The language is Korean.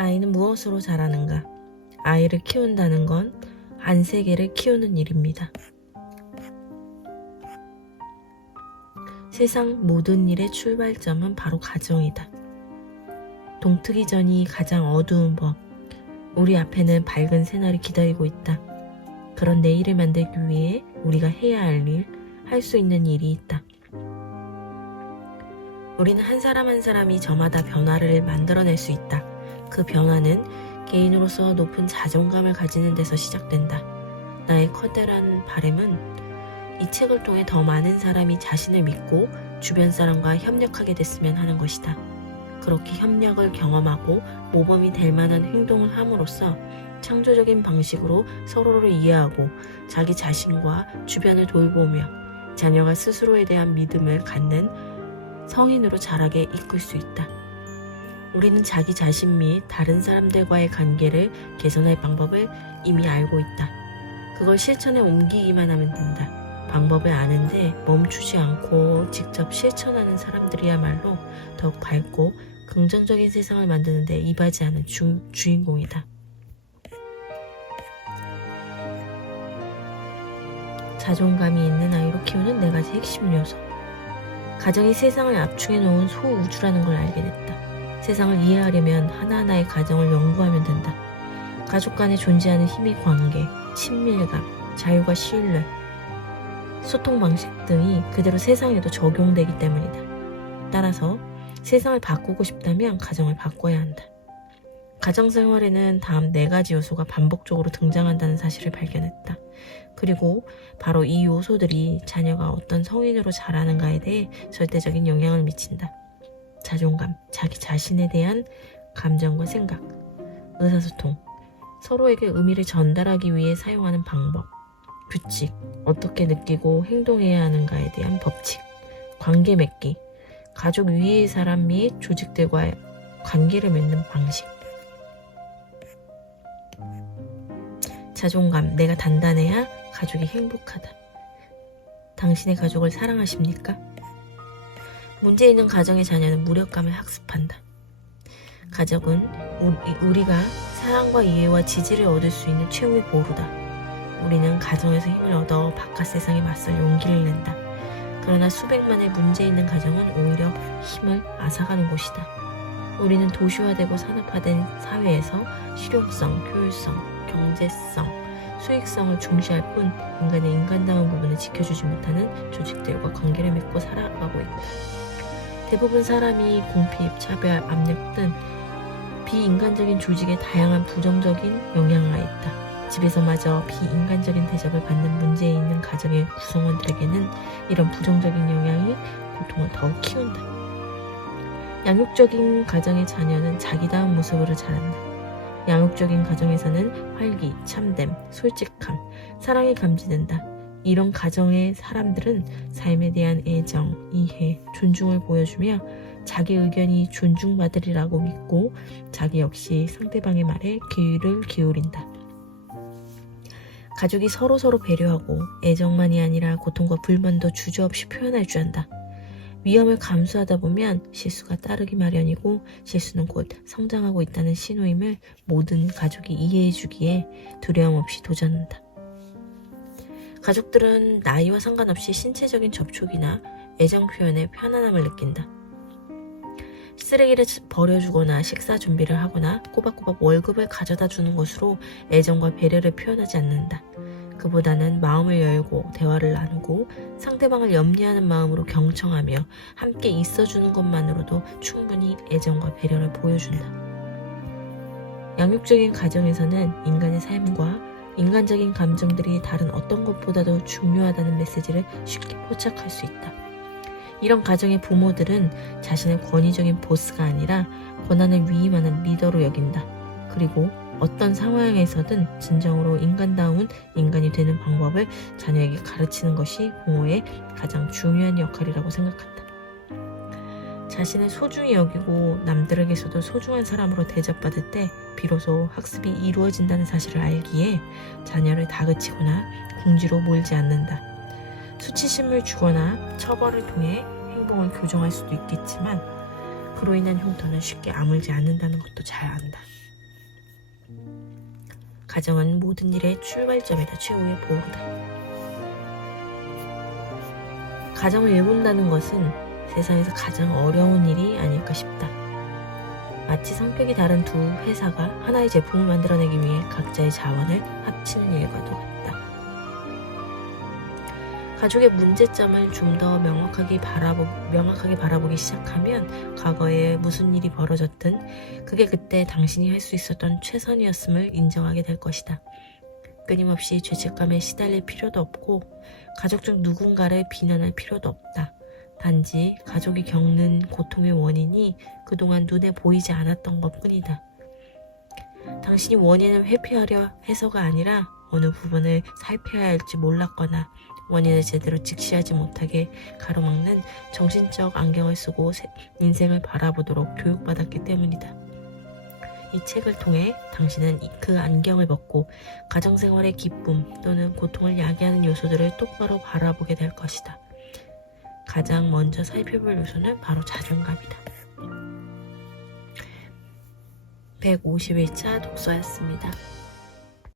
아이는 무엇으로 자라는가? 아이를 키운다는 건 안세계를 키우는 일입니다. 세상 모든 일의 출발점은 바로 가정이다. 동트기 전이 가장 어두운 법. 우리 앞에는 밝은 새날이 기다리고 있다. 그런 내일을 만들기 위해 우리가 해야 할 일, 할 수 있는 일이 있다. 우리는 한 사람 한 사람이 저마다 변화를 만들어낼 수 있다. 그 변화는 개인으로서 높은 자존감을 가지는 데서 시작된다. 나의 커다란 바람은 이 책을 통해 더 많은 사람이 자신을 믿고 주변 사람과 협력하게 됐으면 하는 것이다. 그렇게 협력을 경험하고 모범이 될 만한 행동을 함으로써 창조적인 방식으로 서로를 이해하고 자기 자신과 주변을 돌보며 자녀가 스스로에 대한 믿음을 갖는 성인으로 자라게 이끌 수 있다. 우리는 자기 자신 및 다른 사람들과의 관계를 개선할 방법을 이미 알고 있다. 그걸 실천에 옮기기만 하면 된다. 방법을 아는데 멈추지 않고 직접 실천하는 사람들이야말로 더욱 밝고 긍정적인 세상을 만드는 데 이바지하는 주인공이다. 자존감이 있는 아이로 키우는 4가지 핵심 요소. 가정이 세상을 압축해 놓은 소우주라는 걸 알게 됐다. 세상을 이해하려면 하나하나의 가정을 연구하면 된다. 가족 간에 존재하는 힘의 관계, 친밀감, 자유와 신뢰, 소통 방식 등이 그대로 세상에도 적용되기 때문이다. 따라서 세상을 바꾸고 싶다면 가정을 바꿔야 한다. 가정생활에는 다음 4가지 요소가 반복적으로 등장한다는 사실을 발견했다. 그리고 바로 이 요소들이 자녀가 어떤 성인으로 자라는가에 대해 절대적인 영향을 미친다. 자존감, 자기 자신에 대한 감정과 생각, 의사소통, 서로에게 의미를 전달하기 위해 사용하는 방법, 규칙, 어떻게 느끼고 행동해야 하는가에 대한 법칙, 관계 맺기, 가족 위의 사람 및 조직들과의 관계를 맺는 방식. 자존감, 내가 단단해야 가족이 행복하다. 당신의 가족을 사랑하십니까? 문제 있는 가정의 자녀는 무력감을 학습한다. 가족은 우리가 사랑과 이해와 지지를 얻을 수 있는 최후의 보루다. 우리는 가정에서 힘을 얻어 바깥 세상에 맞설 용기를 낸다. 그러나 수백만의 문제 있는 가정은 오히려 힘을 앗아가는 곳이다. 우리는 도시화되고 산업화된 사회에서 실용성, 효율성, 경제성, 수익성을 중시할 뿐 인간의 인간다운 부분을 지켜주지 못하는 조직들과 관계를 맺고 살아가고 있다. 대부분 사람이 공핍, 차별, 압력 등 비인간적인 조직에 다양한 부정적인 영향이 있다. 집에서마저 비인간적인 대접을 받는 문제 있는 가정의 구성원들에게는 이런 부정적인 영향이 고통을 더욱 키운다. 양육적인 가정의 자녀는 자기다운 모습으로 자란다. 양육적인 가정에서는 활기, 참됨, 솔직함, 사랑이 감지된다. 이런 가정의 사람들은 삶에 대한 애정, 이해, 존중을 보여주며 자기 의견이 존중받으리라고 믿고 자기 역시 상대방의 말에 귀를 기울인다. 가족이 서로서로 배려하고 애정만이 아니라 고통과 불만도 주저없이 표현할 줄 안다. 위험을 감수하다 보면 실수가 따르기 마련이고 실수는 곧 성장하고 있다는 신호임을 모든 가족이 이해해주기에 두려움 없이 도전한다. 가족들은 나이와 상관없이 신체적인 접촉이나 애정 표현에 편안함을 느낀다. 쓰레기를 버려주거나 식사 준비를 하거나 꼬박꼬박 월급을 가져다 주는 것으로 애정과 배려를 표현하지 않는다. 그보다는 마음을 열고 대화를 나누고 상대방을 염려하는 마음으로 경청하며 함께 있어주는 것만으로도 충분히 애정과 배려를 보여준다. 양육적인 가정에서는 인간의 삶과 인간적인 감정들이 다른 어떤 것보다도 중요하다는 메시지를 쉽게 포착할 수 있다. 이런 가정의 부모들은 자신을 권위적인 보스가 아니라 권한을 위임하는 리더로 여긴다. 그리고 어떤 상황에서든 진정으로 인간다운 인간이 되는 방법을 자녀에게 가르치는 것이 부모의 가장 중요한 역할이라고 생각한다. 자신을 소중히 여기고 남들에게서도 소중한 사람으로 대접받을 때 비로소 학습이 이루어진다는 사실을 알기에 자녀를 다그치거나 궁지로 몰지 않는다. 수치심을 주거나 처벌을 통해 행동을 교정할 수도 있겠지만 그로 인한 흉터는 쉽게 아물지 않는다는 것도 잘 안다. 가정은 모든 일의 출발점이다. 최후의 보호다. 가정을 일군다는 것은 세상에서 가장 어려운 일이 아닐까 싶다. 마치 성격이 다른 두 회사가 하나의 제품을 만들어내기 위해 각자의 자원을 합치는 일과도 같다. 가족의 문제점을 좀 더 명확하게 바라보기 시작하면 과거에 무슨 일이 벌어졌든 그게 그때 당신이 할 수 있었던 최선이었음을 인정하게 될 것이다. 끊임없이 죄책감에 시달릴 필요도 없고 가족 중 누군가를 비난할 필요도 없다. 단지 가족이 겪는 고통의 원인이 그동안 눈에 보이지 않았던 것뿐이다. 당신이 원인을 회피하려 해서가 아니라 어느 부분을 살펴야 할지 몰랐거나 원인을 제대로 직시하지 못하게 가로막는 정신적 안경을 쓰고 인생을 바라보도록 교육받았기 때문이다. 이 책을 통해 당신은 그 안경을 벗고 가정생활의 기쁨 또는 고통을 야기하는 요소들을 똑바로 바라보게 될 것이다. 가장 먼저 살펴볼 요소는 바로 자존감이다. 150일차 독서였습니다.